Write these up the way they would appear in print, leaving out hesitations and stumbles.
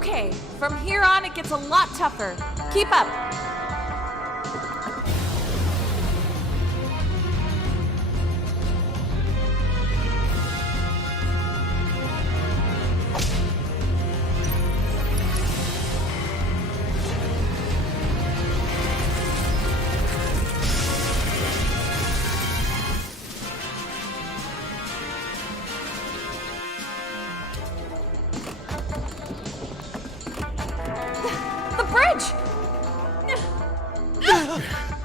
Okay, from here on it gets a lot tougher. Keep up.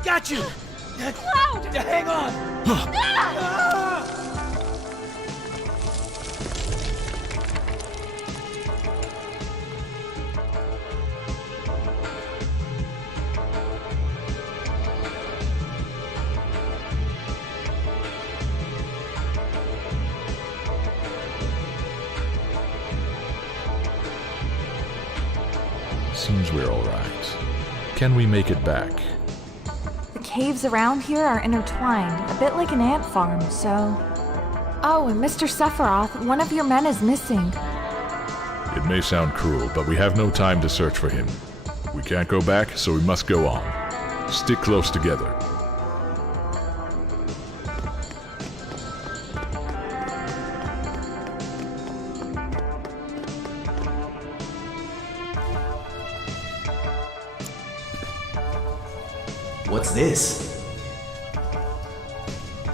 Got you! Cloud! Hang on! Seems we're all right. Can we make it back? The caves around here are intertwined, a bit like an ant farm, so... Oh, and Mr. Sephiroth, one of your men is missing. It may sound cruel, but we have no time to search for him. We can't go back, so we must go on. Stick close together. What's this?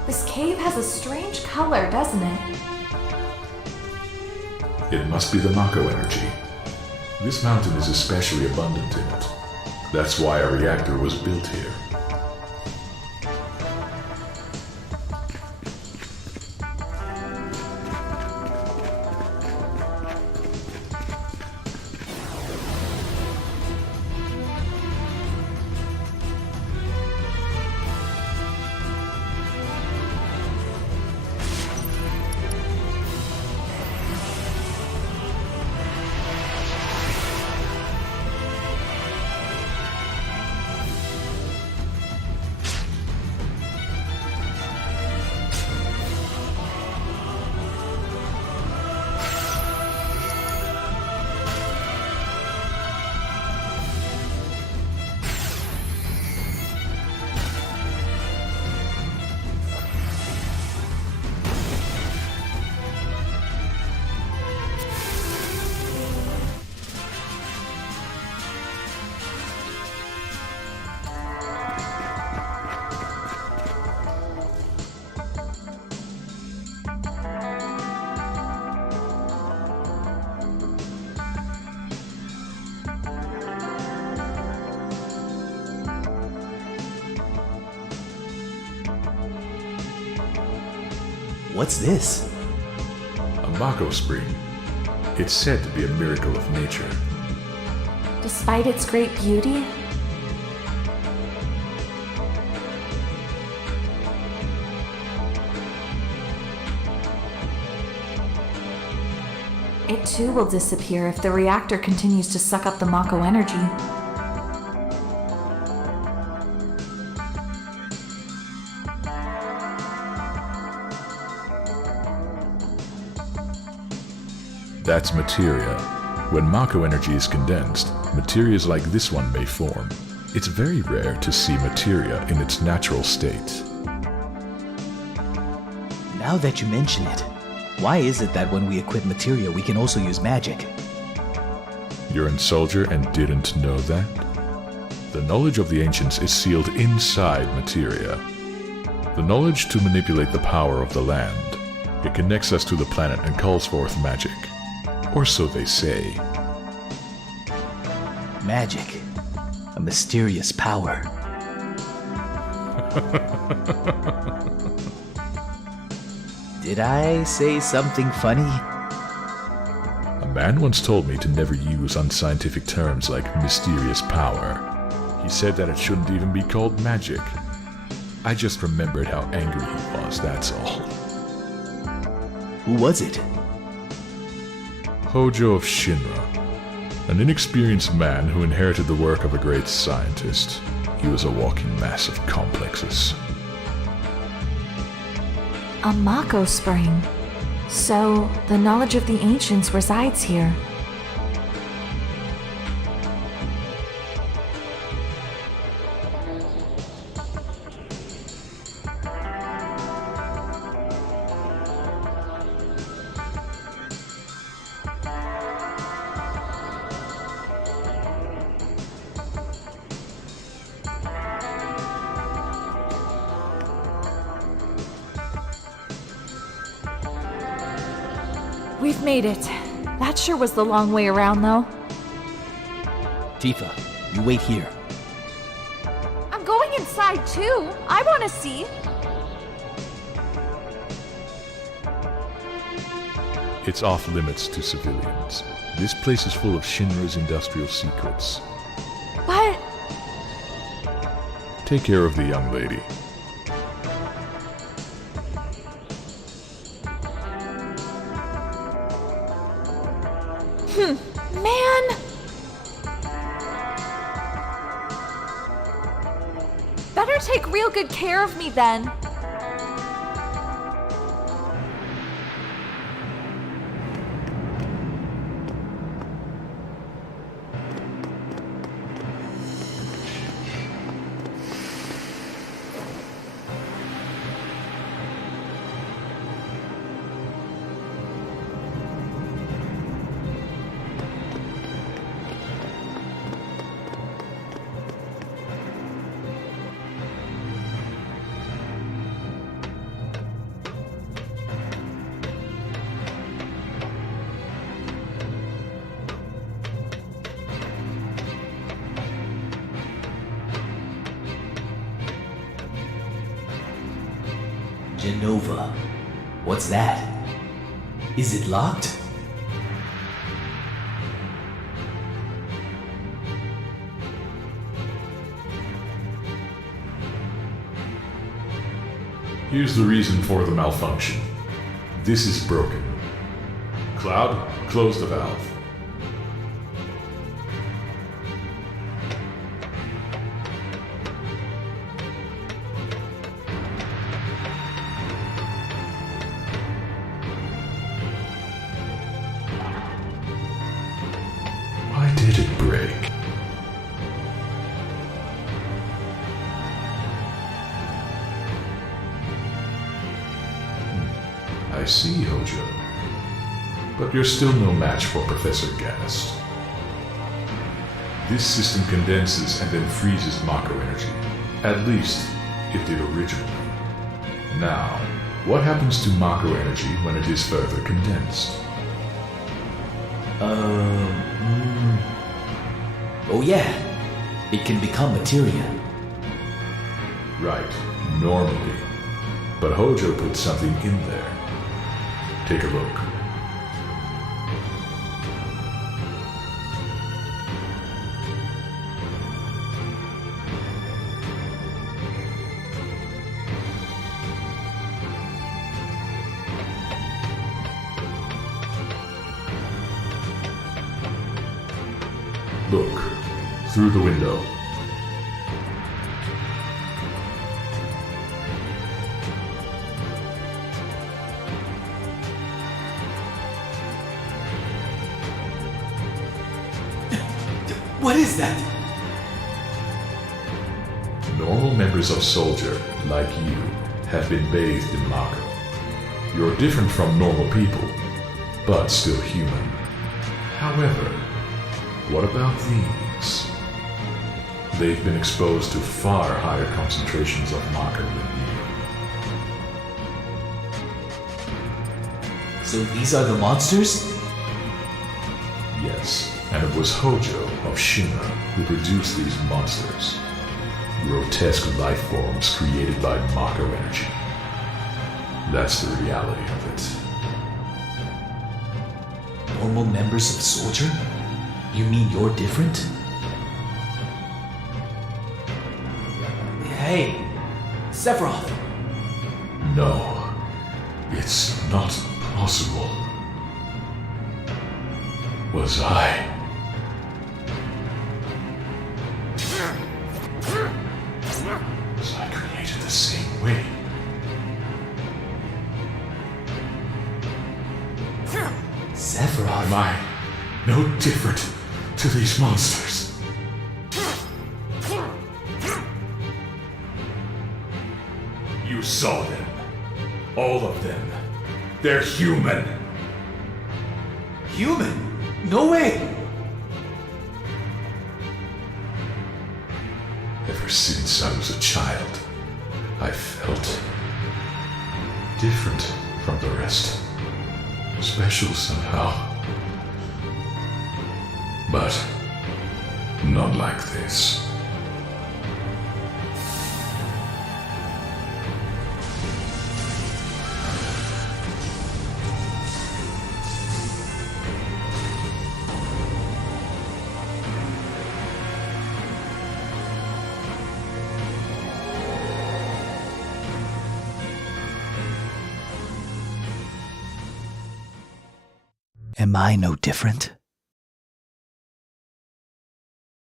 This cave has a strange color, doesn't it? It must be the Mako energy. This mountain is especially abundant in it. That's why a reactor was built here. What's this? A Mako spring. It's said to be a miracle of nature. Despite its great beauty, it too will disappear if the reactor continues to suck up the Mako energy. That's materia. When Mako energy is condensed, materias like this one may form. It's very rare to see materia in its natural state. Now that you mention it, why is it that when we equip materia we can also use magic? You're a soldier and didn't know that? The knowledge of the ancients is sealed inside materia. The knowledge to manipulate the power of the land. It connects us to the planet and calls forth magic. Or so they say. Magic. A mysterious power. Did I say something funny? A man once told me to never use unscientific terms like mysterious power. He said that it shouldn't even be called magic. I just remembered how angry he was, that's all. Who was it? Hojo of Shinra. An inexperienced man who inherited the work of a great scientist. He was a walking mass of complexes. A Mako spring. So, the knowledge of the ancients resides here. We've made it. That sure was the long way around, though. Tifa, you wait here. I'm going inside, too. I want to see. It's off limits to civilians. This place is full of Shinra's industrial secrets. But... Take care of the young lady. Man! Better take real good care of me then. Jenova. What's that? Is it locked? Here's the reason for the malfunction. This is broken. Cloud, close the valve. Why did it break? I see, Hojo. But you're still no match for Professor Gast. This system condenses and then freezes Mako energy. At least, it did originally. Now, what happens to Mako energy when it is further condensed? Oh yeah. It can become materia. Right, normally. But Hojo put something in there. Take a look. Look, through the window. What is that? Normal members of Soldier, like you, have been bathed in Mako. You're different from normal people, but still human. However, what about these? They've been exposed to far higher concentrations of Mako than you. So these are the monsters? Yes, and it was Hojo of Shinra who produced these monsters. Grotesque life forms created by Mako energy. That's the reality of it. Normal members of Soldier? You mean you're different? Hey, Sephiroth! No, it's not possible. Was I? Was I created the same way? Sephiroth? Am I no different to these monsters? You saw them. All of them. They're human. Human? No way! Ever since I was a child, I felt different from the rest. special somehow. But not like this. Am I no different?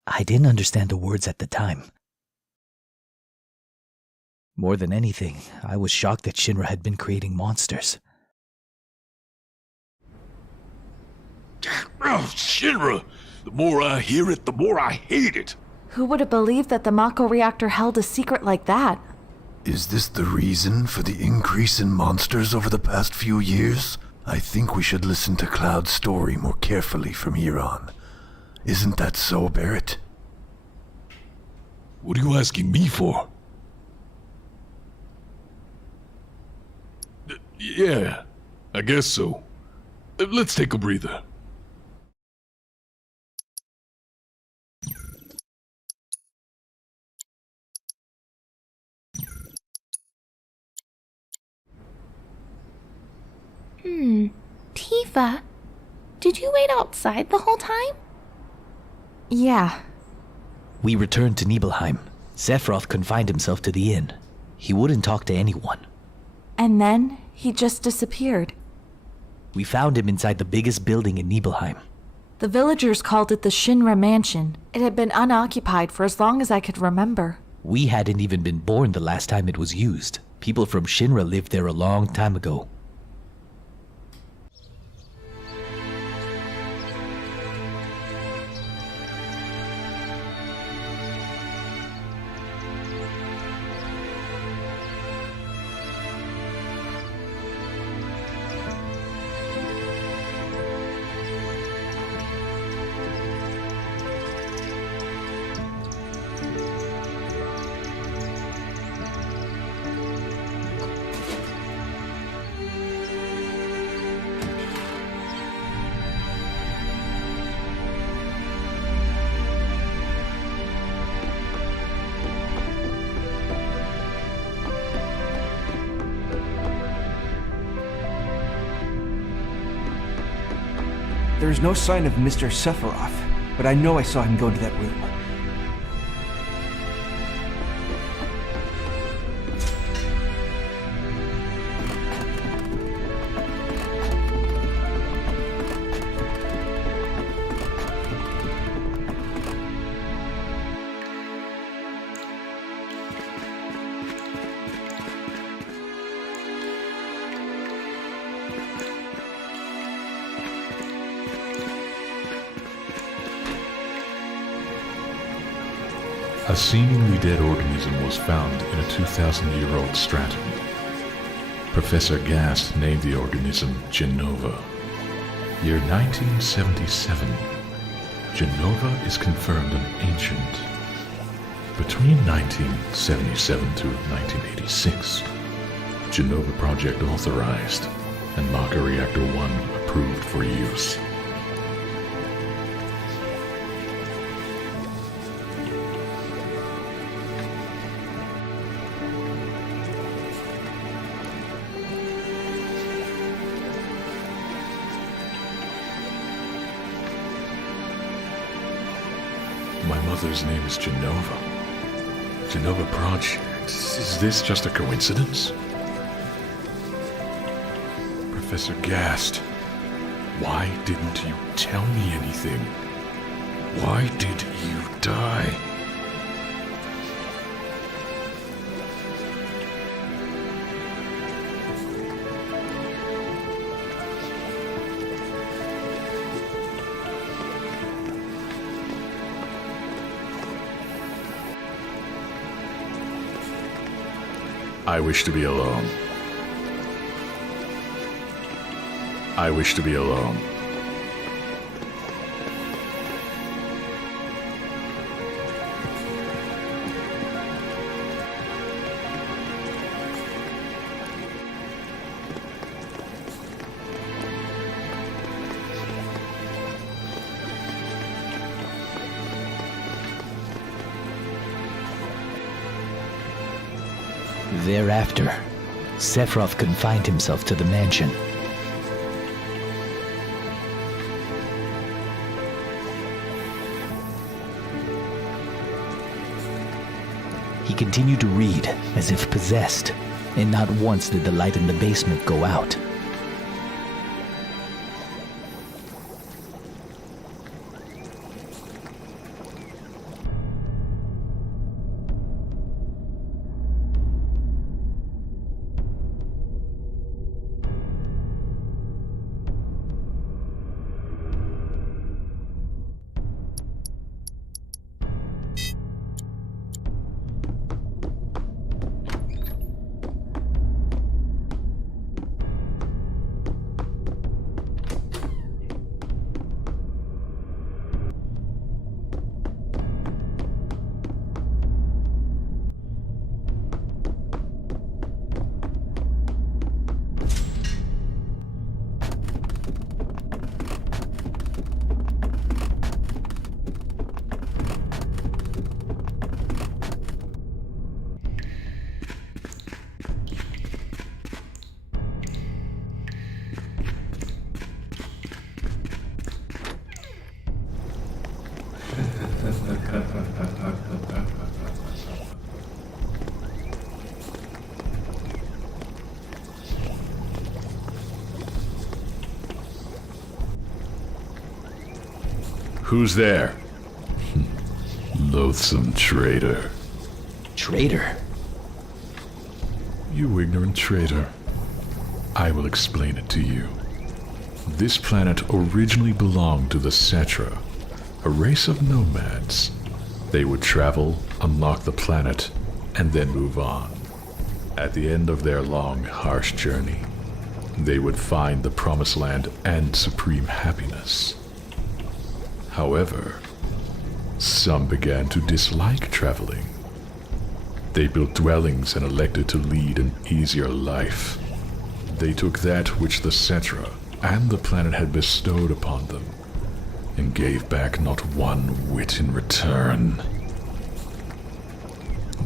I didn't understand the words at the time. More than anything, I was shocked that Shinra had been creating monsters. Oh, Shinra! The more I hear it, the more I hate it! Who would have believed that the Mako reactor held a secret like that? Is this the reason for the increase in monsters over the past few years? I think we should listen to Cloud's story more carefully from here on. Isn't that so, Barrett? What are you asking me for? Yeah, I guess so. Let's take a breather. Tifa, did you wait outside the whole time? Yeah. We returned to Nibelheim. Sephiroth confined himself to the inn. He wouldn't talk to anyone. And then he just disappeared. We found him inside the biggest building in Nibelheim. The villagers called it the Shinra Mansion. It had been unoccupied for as long as I could remember. We hadn't even been born the last time it was used. People from Shinra lived there a long time ago. There's no sign of Mr. Sephiroth, but I know I saw him go into that room. A seemingly dead organism was found in a 2,000-year-old stratum. Professor Gast named the organism Jenova. Year 1977. Jenova is confirmed an ancient. Between 1977 to 1986, Jenova Project authorized and Mako Reactor 1 approved for use. My mother's name is Jenova. Jenova Project. Is this just a coincidence? Professor Gast, why didn't you tell me anything? Why did you die? I wish to be alone. I wish to be alone. Thereafter, Sephiroth confined himself to the mansion. He continued to read as if possessed, and not once did the light in the basement go out. Who's there? Loathsome traitor. Traitor? You ignorant traitor. I will explain it to you. This planet originally belonged to the Cetra, a race of nomads. They would travel, unlock the planet, and then move on. At the end of their long, harsh journey, they would find the Promised Land and supreme happiness. However, some began to dislike traveling. They built dwellings and elected to lead an easier life. They took that which the Cetra and the planet had bestowed upon them, and gave back not one whit in return.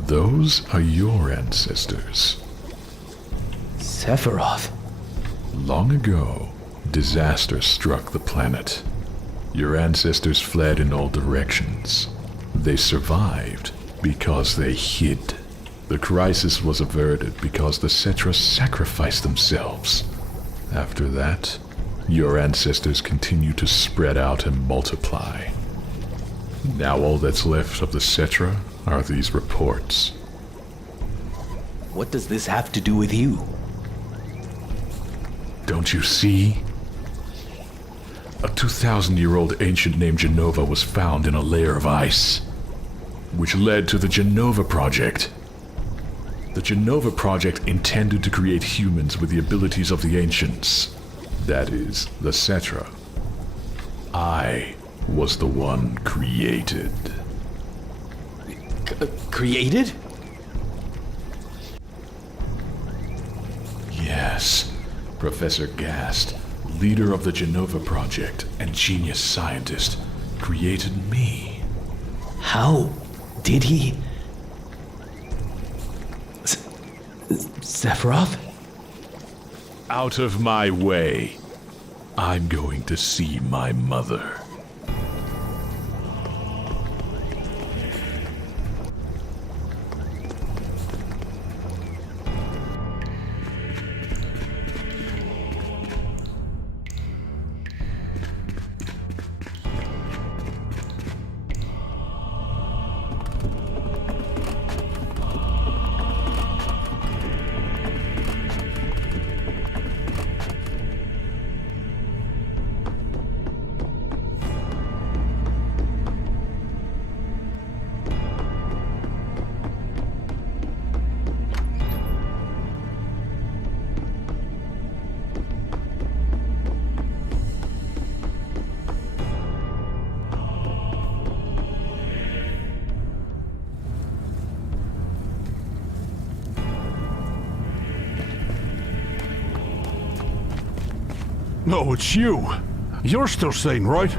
Those are your ancestors. Sephiroth? Long ago, disaster struck the planet. Your ancestors fled in all directions. They survived because they hid. The crisis was averted because the Cetra sacrificed themselves. After that, your ancestors continue to spread out and multiply. Now all that's left of the Cetra are these reports. What does this have to do with you? Don't you see? A 2,000-year-old ancient named Jenova was found in a layer of ice, which led to the Jenova Project. The Jenova Project intended to create humans with the abilities of the ancients. That is, the Cetra. I was the one created. Created? Yes, Professor Gast, leader of the Jenova Project and genius scientist, created me. How did he? Sephiroth? Out of my way. I'm going to see my mother. No, it's you. You're still sane, right?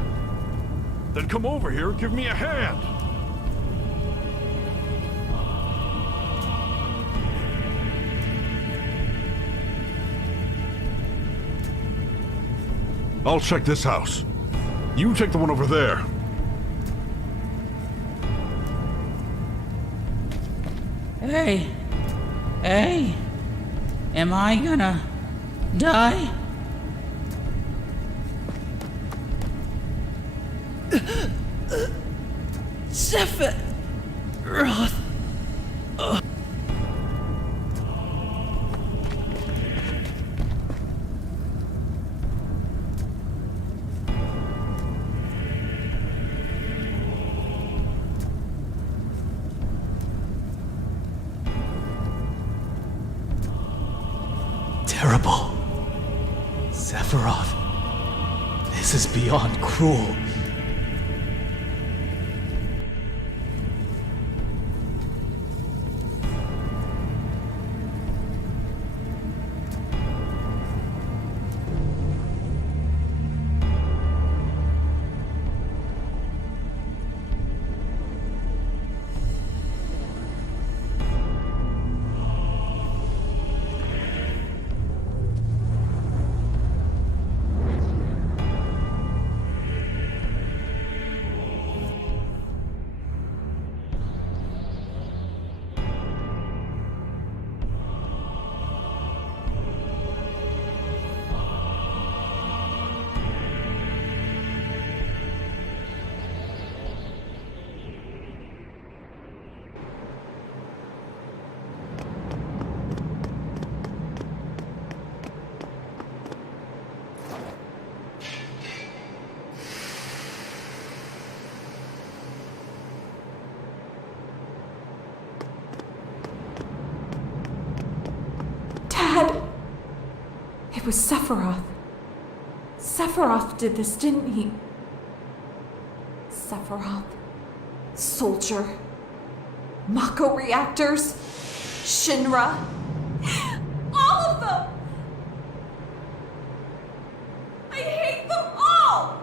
Then come over here and give me a hand. I'll check this house. You take the one over there. Hey. Hey. Am I gonna die? Sephiroth. Terrible. Sephiroth. This is beyond cruel. Dad! It was Sephiroth. Sephiroth did this, didn't he? Sephiroth. Soldier. Mako reactors. Shinra. All of them! I hate them all!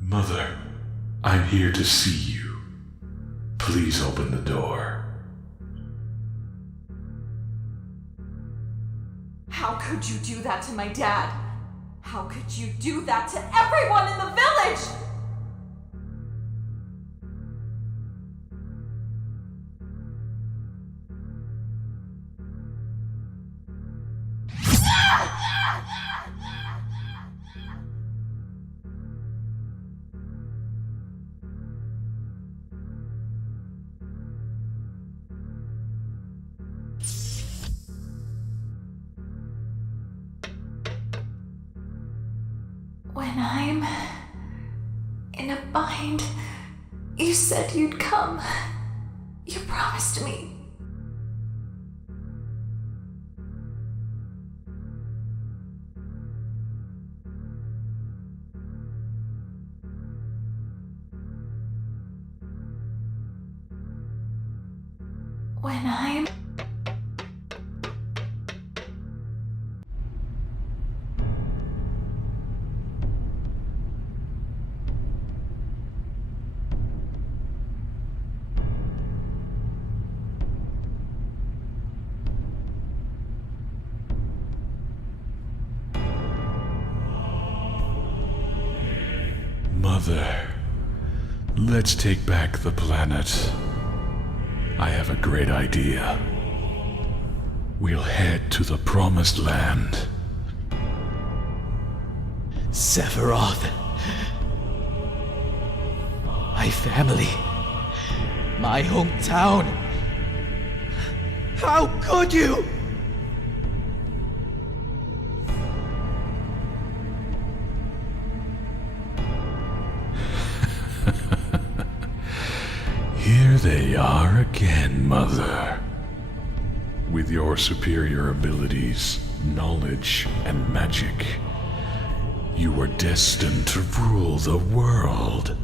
Mother, I'm here to see you. Please open the door. How could you do that to my dad? How could you do that to everyone in the village? When I'm in a bind, you said you'd come. You promised me. When I'm Mother, let's take back the planet. I have a great idea. We'll head to the Promised Land. Sephiroth. My family. My hometown. How could you? Here they are again, Mother. With your superior abilities, knowledge, and magic, you were destined to rule the world.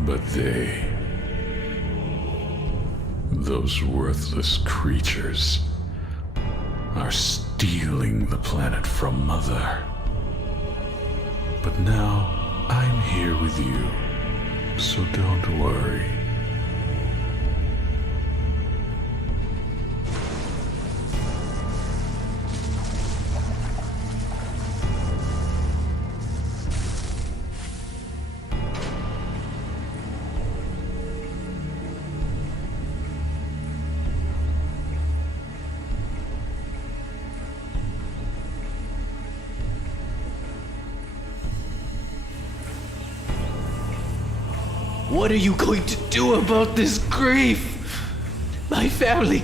But those worthless creatures, are stealing the planet from Mother. But now I'm here with you, so don't worry. What are you going to do about this grief? My family,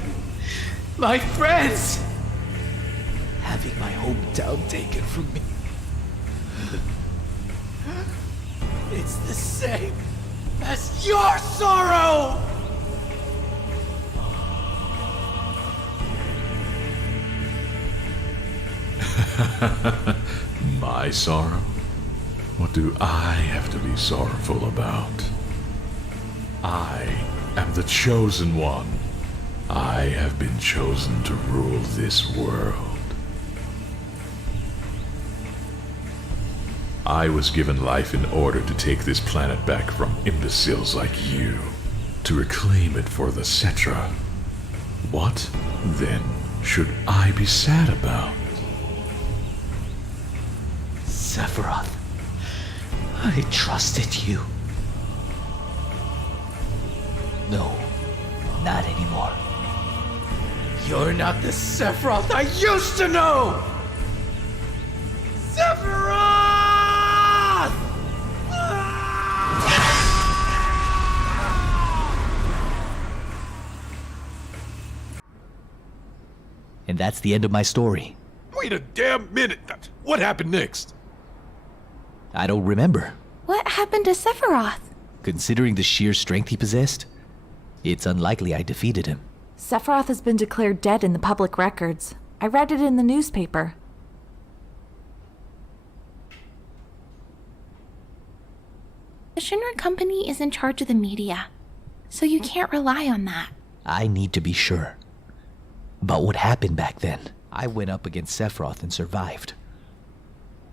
my friends, having my hometown taken from me. It's the same as your sorrow! My sorrow? What do I have to be sorrowful about? I am the chosen one. I have been chosen to rule this world. I was given life in order to take this planet back from imbeciles like you, to reclaim it for the Cetra. What, then, should I be sad about? Sephiroth, I trusted you. No, not anymore. You're not the Sephiroth I used to know! Sephiroth! And that's the end of my story. Wait a damn minute! What happened next? I don't remember. What happened to Sephiroth? Considering the sheer strength he possessed, it's unlikely I defeated him. Sephiroth has been declared dead in the public records. I read it in the newspaper. The Shinra Company is in charge of the media, so you can't rely on that. I need to be sure about what happened back then. I went up against Sephiroth and survived.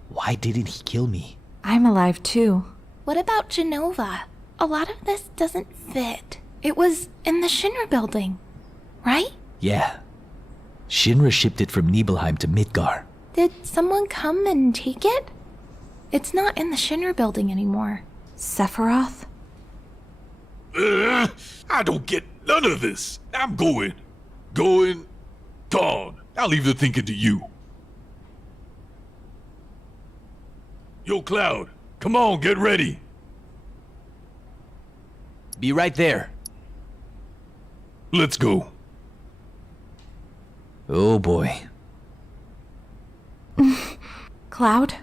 Why didn't he kill me? I'm alive too. What about Jenova? A lot of this doesn't fit. It was in the Shinra building, right? Yeah. Shinra shipped it from Nibelheim to Midgar. Did someone come and take it? It's not in the Shinra building anymore. Sephiroth? I don't get none of this. I'm going. Gone. I'll leave the thinking to you. Yo, Cloud, come on, get ready. Be right there. Let's go. Oh boy. Cloud?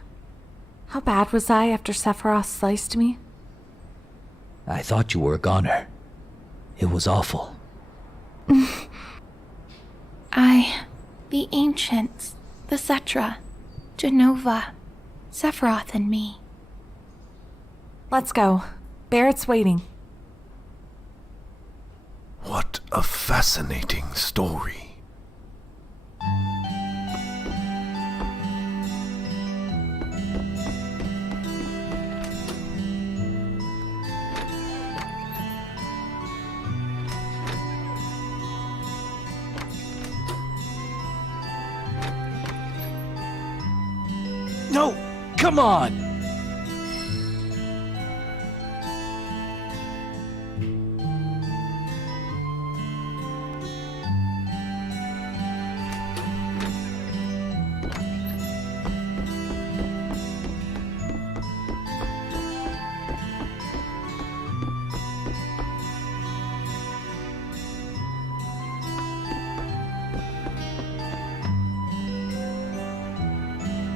How bad was I after Sephiroth sliced me? I thought you were a goner. It was awful. The Ancients, the Cetra, Jenova, Sephiroth and me. Let's go. Barrett's waiting. What a fascinating story. No! Come on!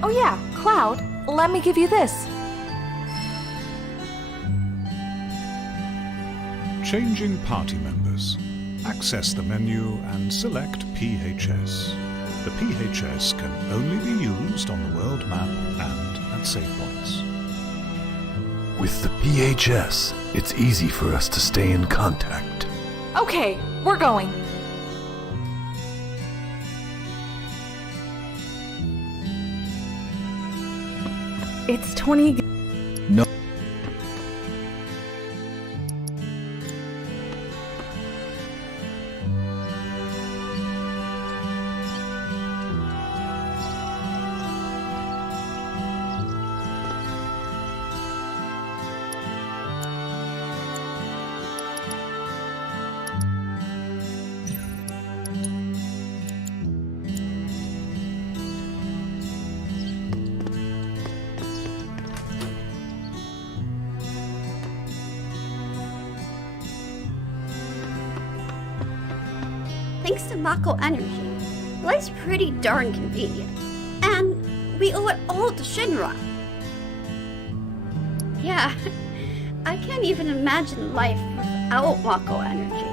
Oh yeah, Cloud, let me give you this. Changing party members. Access the menu and select PHS. The PHS can only be used on the world map and at save points. With the PHS, it's easy for us to stay in contact. Okay, we're going. It's 20. No. Thanks to Mako Energy, life's pretty darn convenient. And we owe it all to Shinra. Yeah, I can't even imagine life without Mako Energy.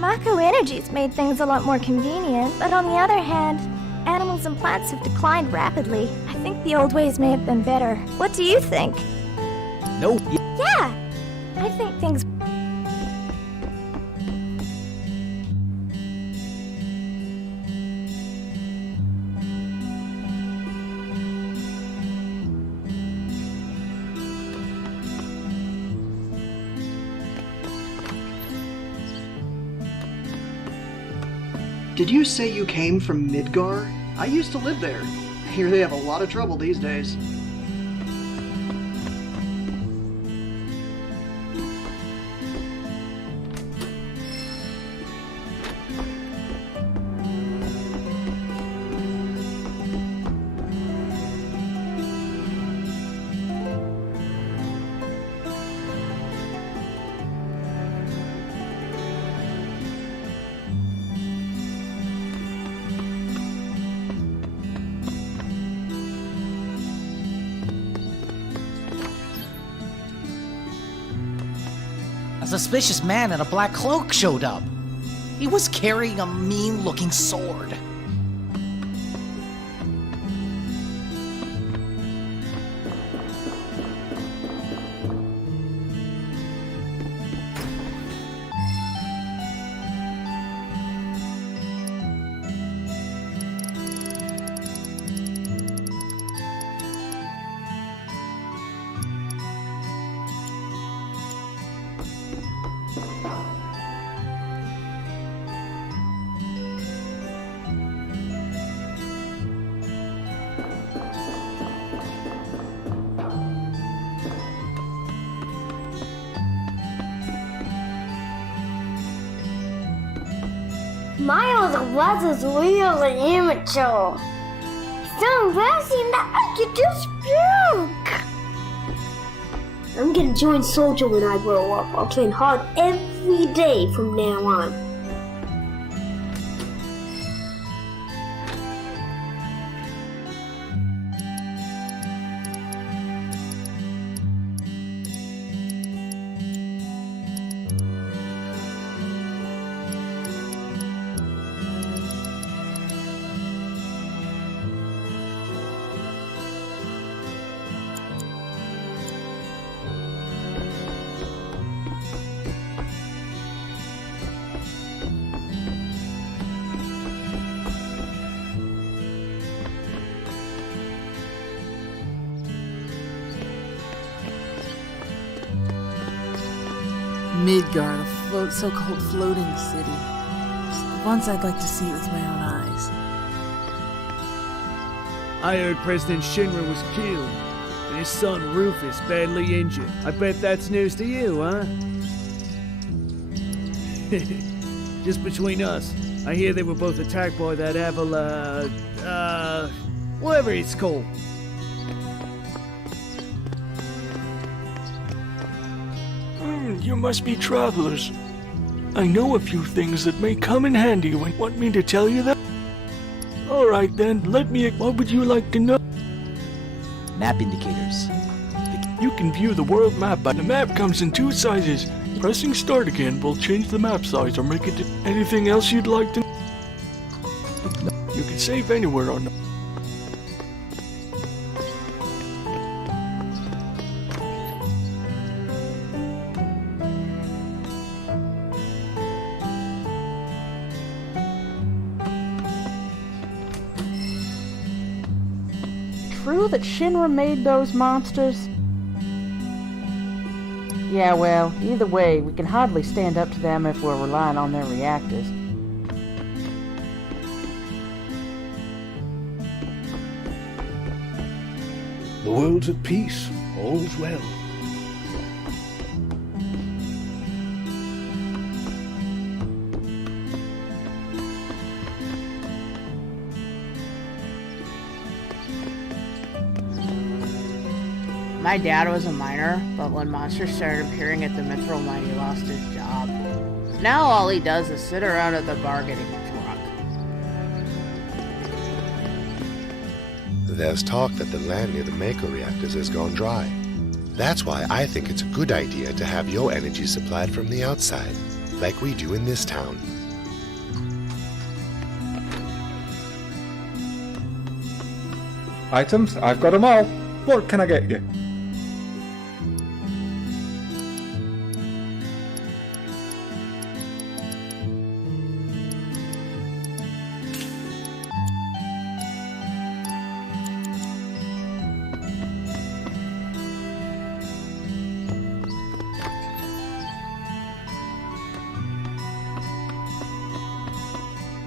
Mako Energy's made things a lot more convenient, but on the other hand, animals and plants have declined rapidly. I think the old ways may have been better. What do you think? No. Yeah, I think things... Did you say you came from Midgar? I used to live there. I hear they have a lot of trouble these days. A suspicious man in a black cloak showed up. He was carrying a mean-looking sword. My older brother's really immature. So embarrassing that I could just puke. I'm gonna join Soldier when I grow up. I'll train hard every day from now on. Midgar, the so-called floating city. Once I'd like to see it with my own eyes. I heard President Shinra was killed, and his son Rufus badly injured. I bet that's news to you, huh? Just between us, I hear they were both attacked by that whatever it's called. You must be travelers. I know a few things that may come in handy when you want me to tell you that. Alright then, what would you like to know? Map indicators. You can view the world map, but the map comes in 2 sizes. Pressing start again will change the map size or make it to anything else you'd like to know. You can save anywhere on the true that Shinra made those monsters? Yeah, well, either way, we can hardly stand up to them if we're relying on their reactors. The world's at peace. All's well. My dad was a miner, but when monsters started appearing at the mithril mine, he lost his job. Now all he does is sit around at the bar getting drunk. There's talk that the land near the Mako reactors has gone dry. That's why I think it's a good idea to have your energy supplied from the outside, like we do in this town. Items? I've got them all. What can I get you?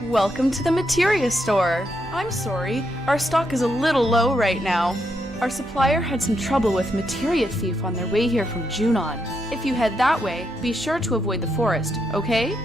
Welcome to the Materia store. I'm sorry, our stock is a little low right now. Our supplier had some trouble with Materia Thief on their way here from Junon. If you head that way, be sure to avoid the forest, okay?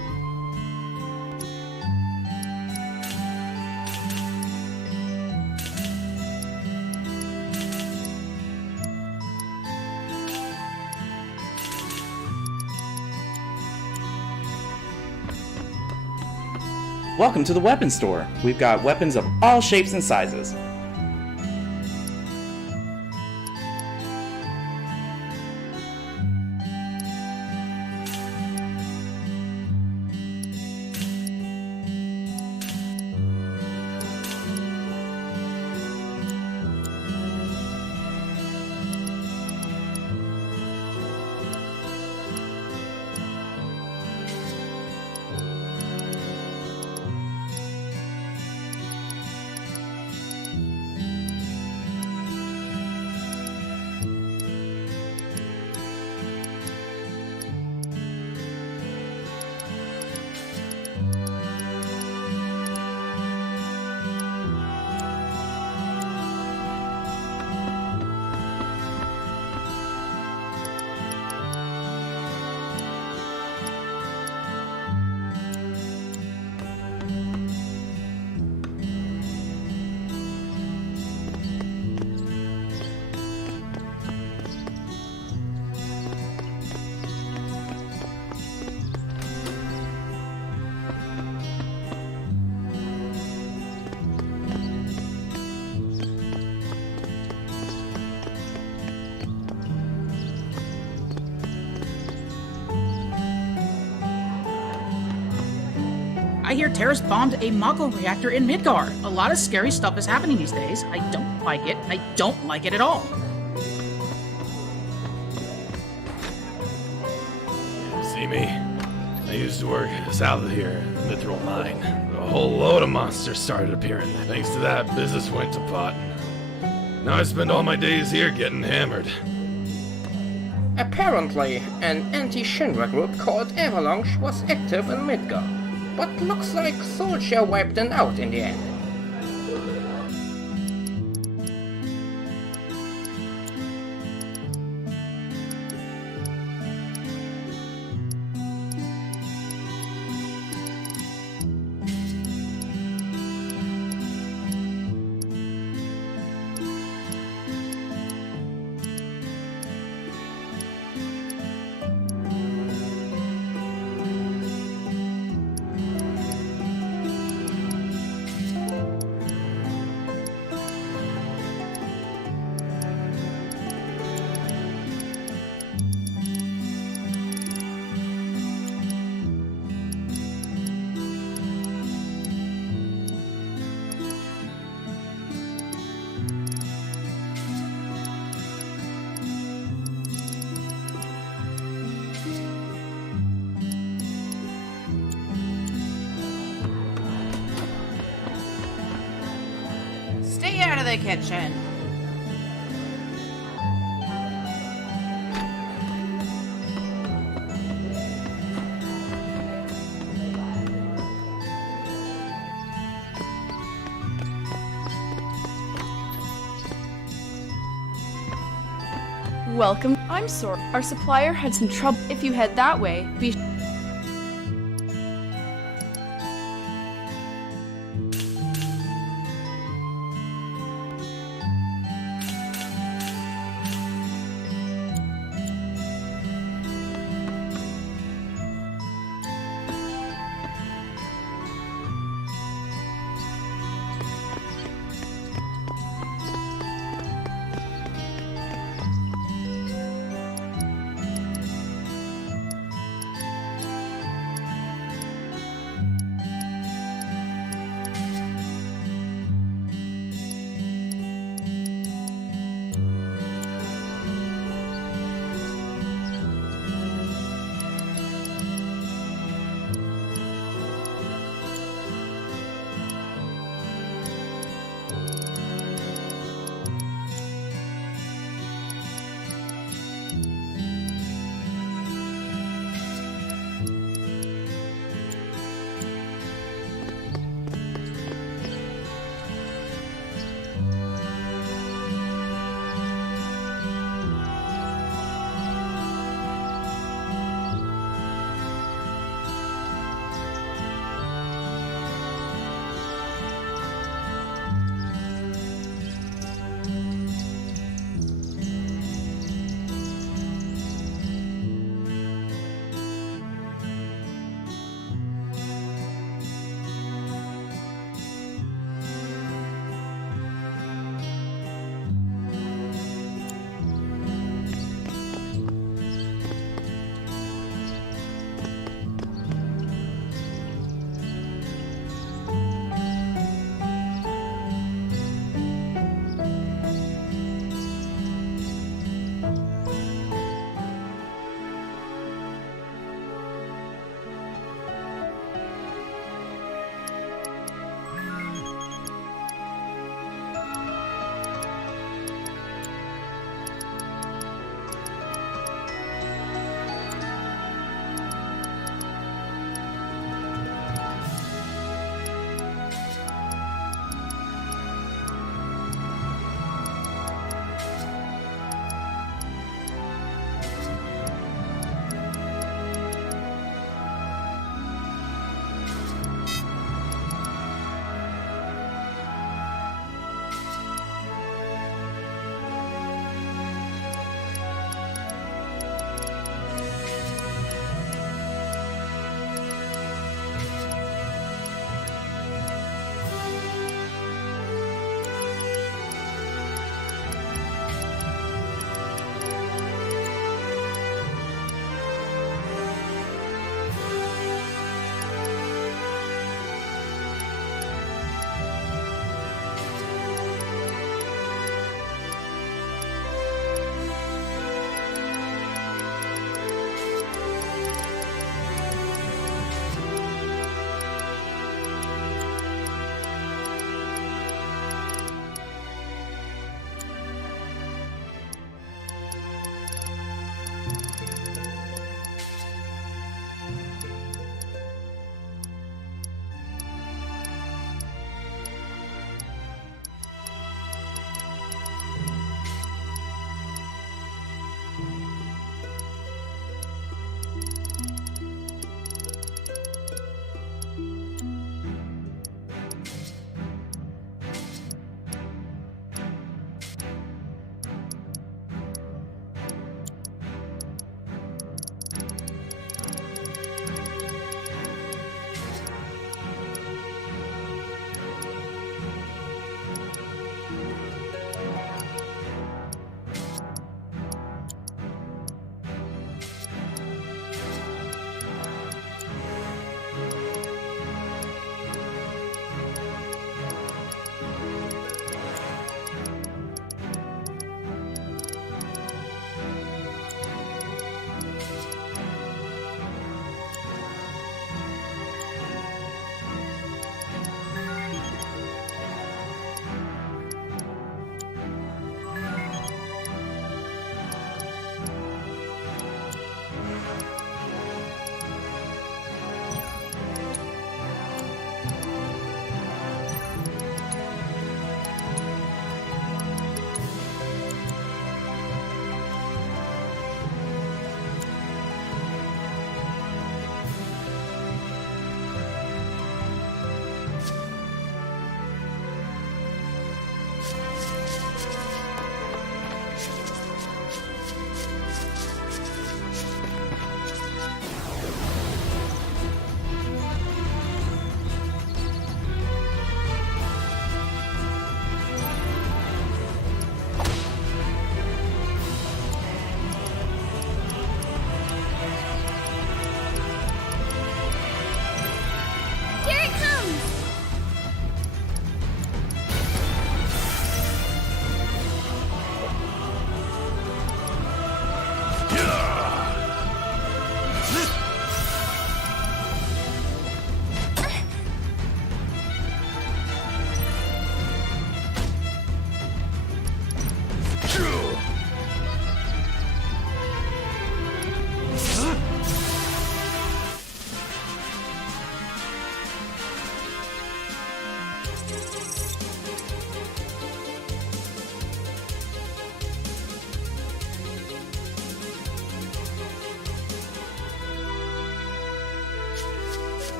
Welcome to the weapons store. We've got weapons of all shapes and sizes. I hear Terrace bombed a Mako reactor in Midgar. A lot of scary stuff is happening these days. I don't like it. I don't like it at all. See me? I used to work south of here, the Mithril Mine. A whole load of monsters started appearing. Thanks to that, business went to pot. Now I spend all my days here getting hammered. Apparently, an anti-Shinra group called Avalanche was active in Midgar, but looks like Solskjaer wiped them out in the end. Stay out of the kitchen. Welcome. I'm sorry. Our supplier had some trouble. If you head that way, be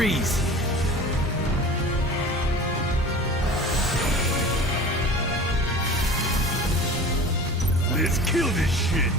freeze. Let's kill this shit.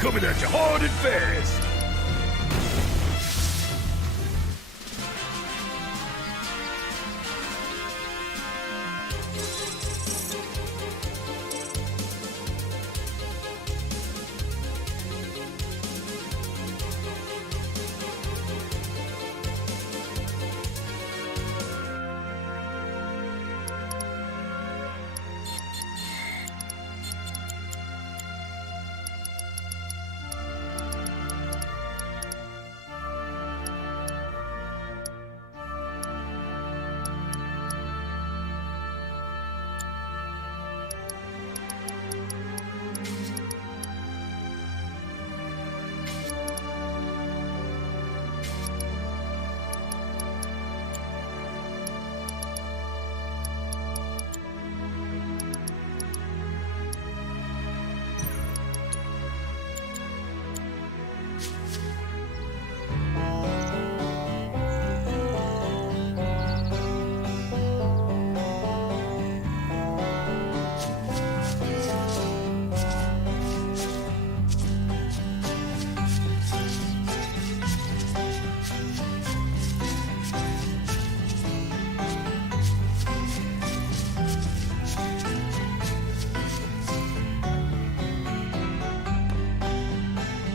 Coming at you hard and fast.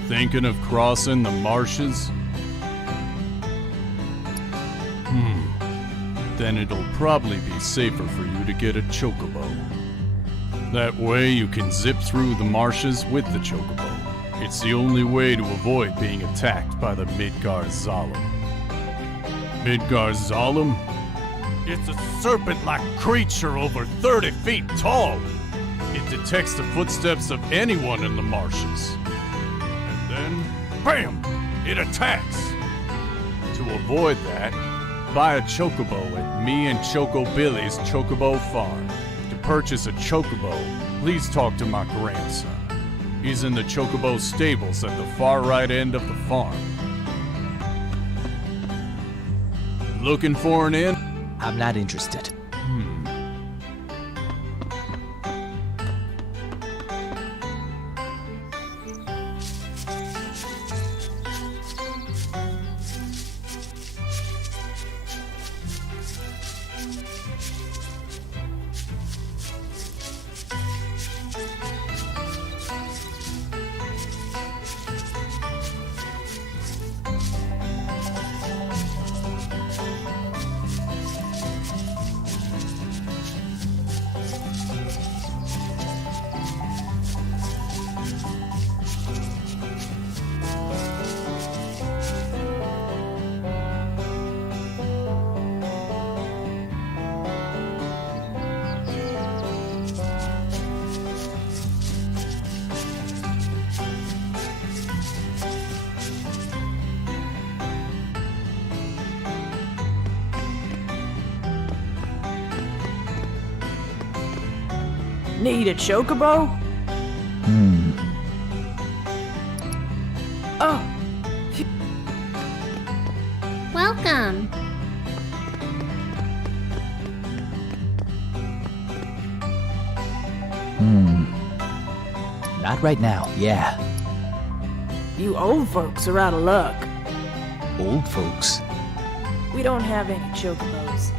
Thinking of crossing the marshes? Then it'll probably be safer for you to get a chocobo. That way you can zip through the marshes with the chocobo. It's the only way to avoid being attacked by the Midgar Zalem. Midgar Zalem? It's a serpent-like creature over 30 feet tall. It detects the footsteps of anyone in the marshes. And then, BAM! It attacks. To avoid that, buy a chocobo at me and Choco Billy's Chocobo Farm. To purchase a chocobo, please talk to my grandson. He's in the chocobo stables at the far right end of the farm. Looking for an inn? I'm not interested. Need a chocobo? Oh, Welcome. Not right now, yeah. you old folks are out of luck. Old folks. We don't have any chocobos.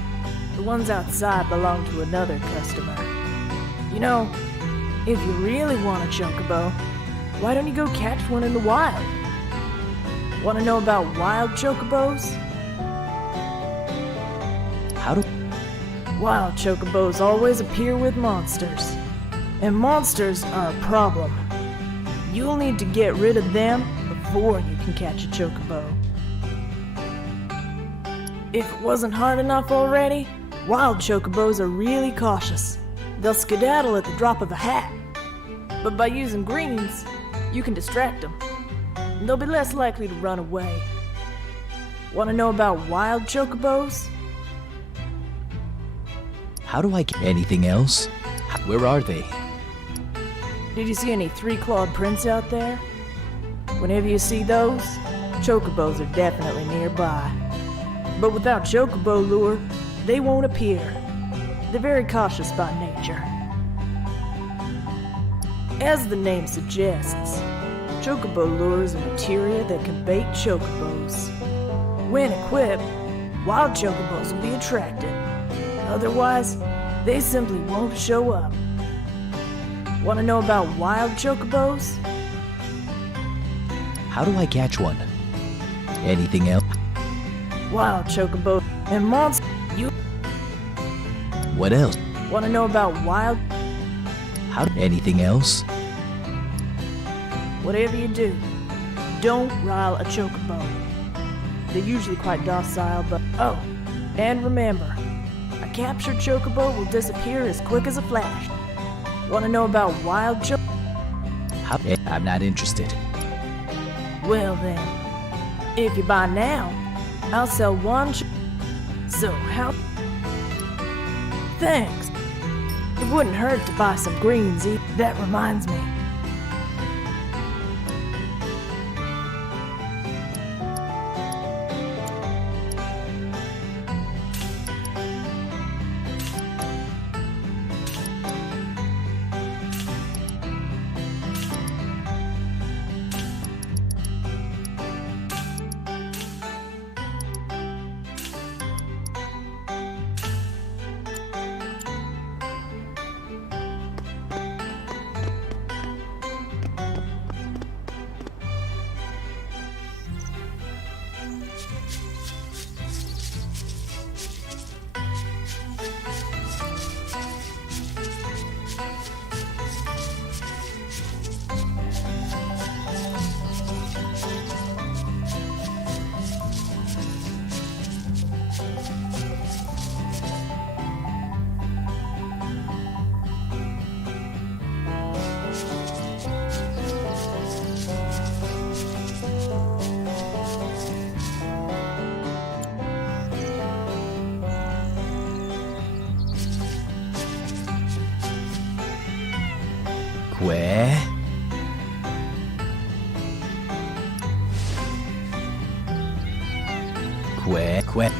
The ones outside belong to another customer. You know, if you really want a chocobo, why don't you go catch one in the wild? Want to know about wild chocobos? How do... Wild chocobos always appear with monsters. And monsters are a problem. You'll need to get rid of them before you can catch a chocobo. If it wasn't hard enough already, wild chocobos are really cautious. They'll skedaddle at the drop of a hat. But by using greens, you can distract them. And they'll be less likely to run away. Want to know about wild chocobos? How do I get anything else? Where are they? Did you see any three-clawed prints out there? Whenever you see those, chocobos are definitely nearby. But without chocobo lure, they won't appear. They're very cautious by nature. As the name suggests, chocobo lure is a materia that can bait chocobos. When equipped, wild chocobos will be attracted. Otherwise, they simply won't show up. Want to know about wild chocobos? How do I catch one? Anything else? Wild chocobo and monster. You What else? want to know about wild? How... Anything else? Whatever you do, don't rile a chocobo. They're usually quite docile, but oh, and remember, a captured chocobo will disappear as quick as a flash. Want to know about wild chocobo? How... I'm not interested. Well then, if you buy now, I'll sell one So how... Thanks. It wouldn't hurt to buy some greens. That reminds me. Where? Where?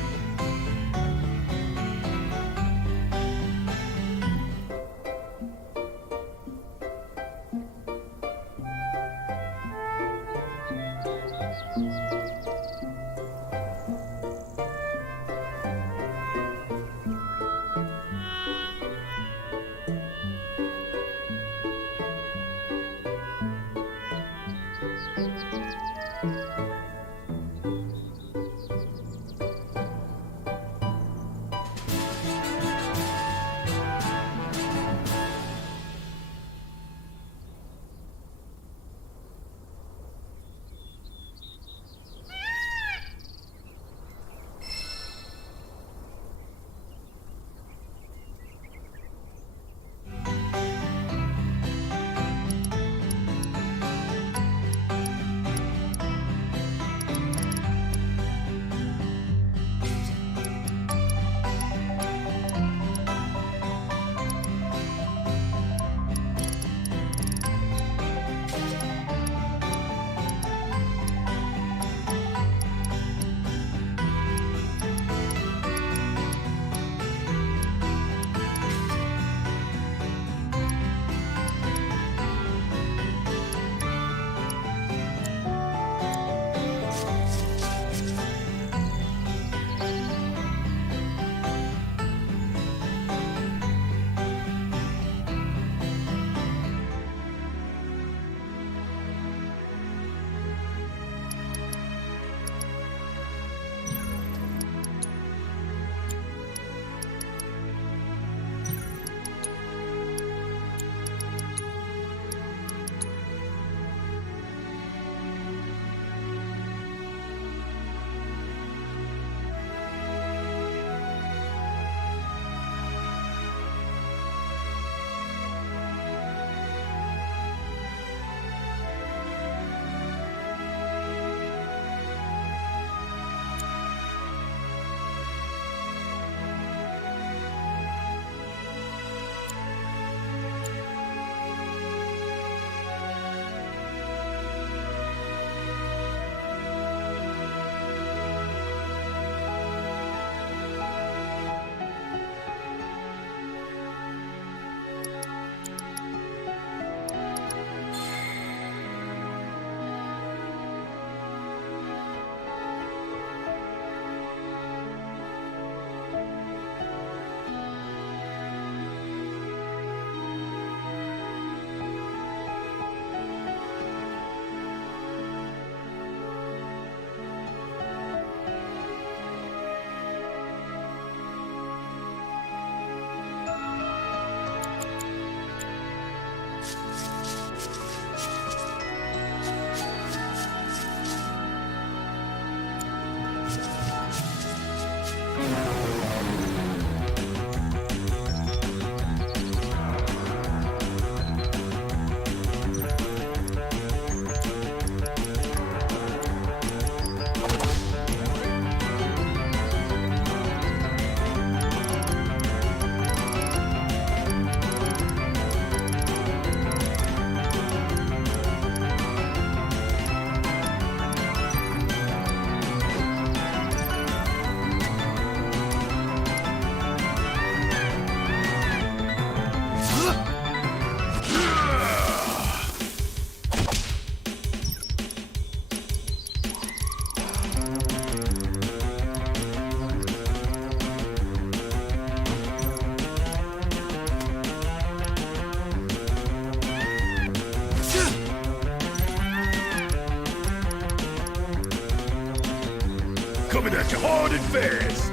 Coming at you hard and fast.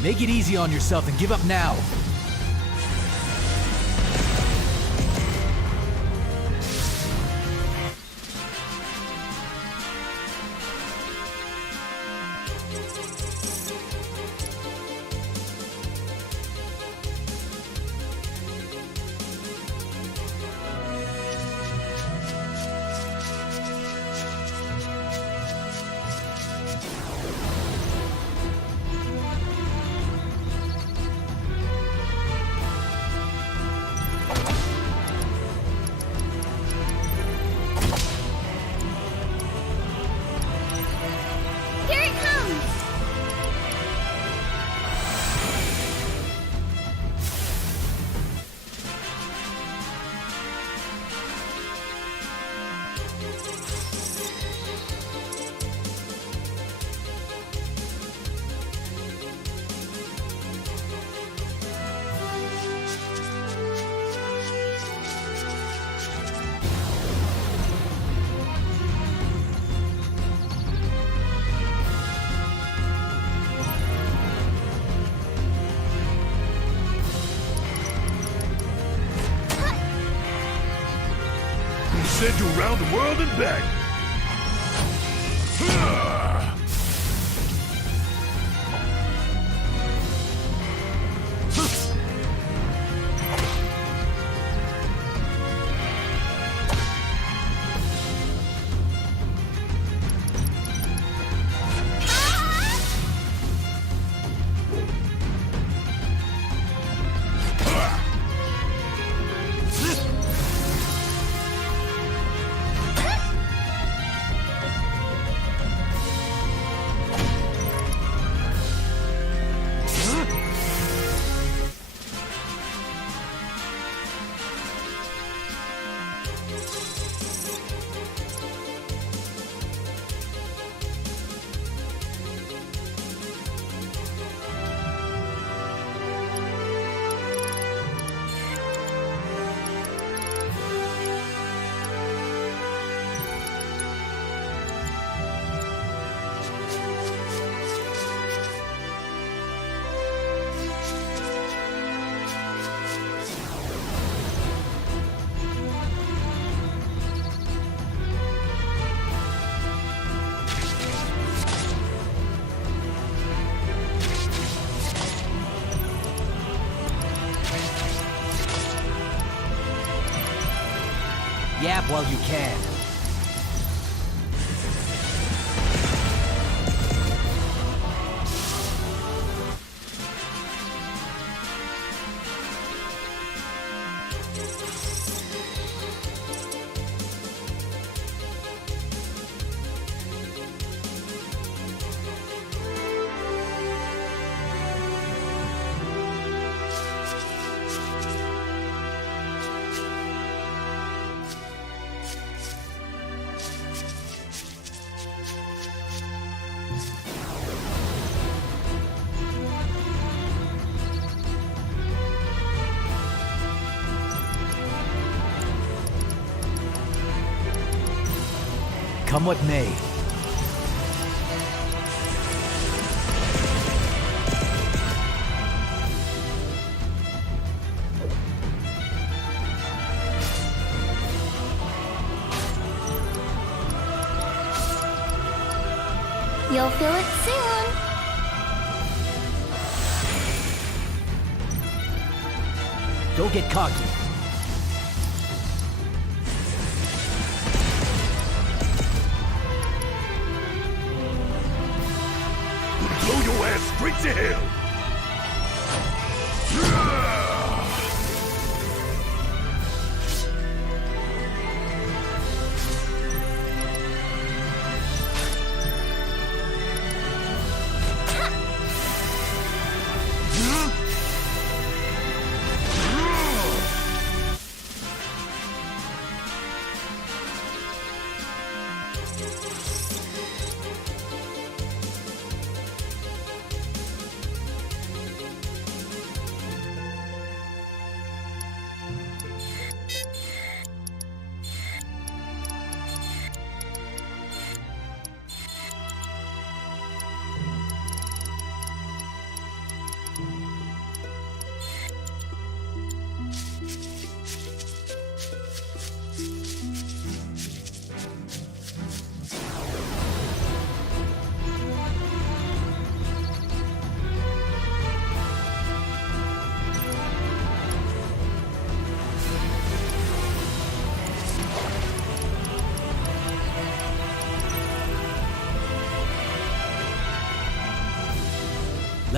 Make it easy on yourself and give up now. Here it comes! Send you around the world and back. Yap while you can. come what may. You'll feel it soon. Don't get cocky. Blow your ass straight to hell!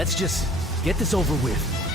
Let's just get this over with.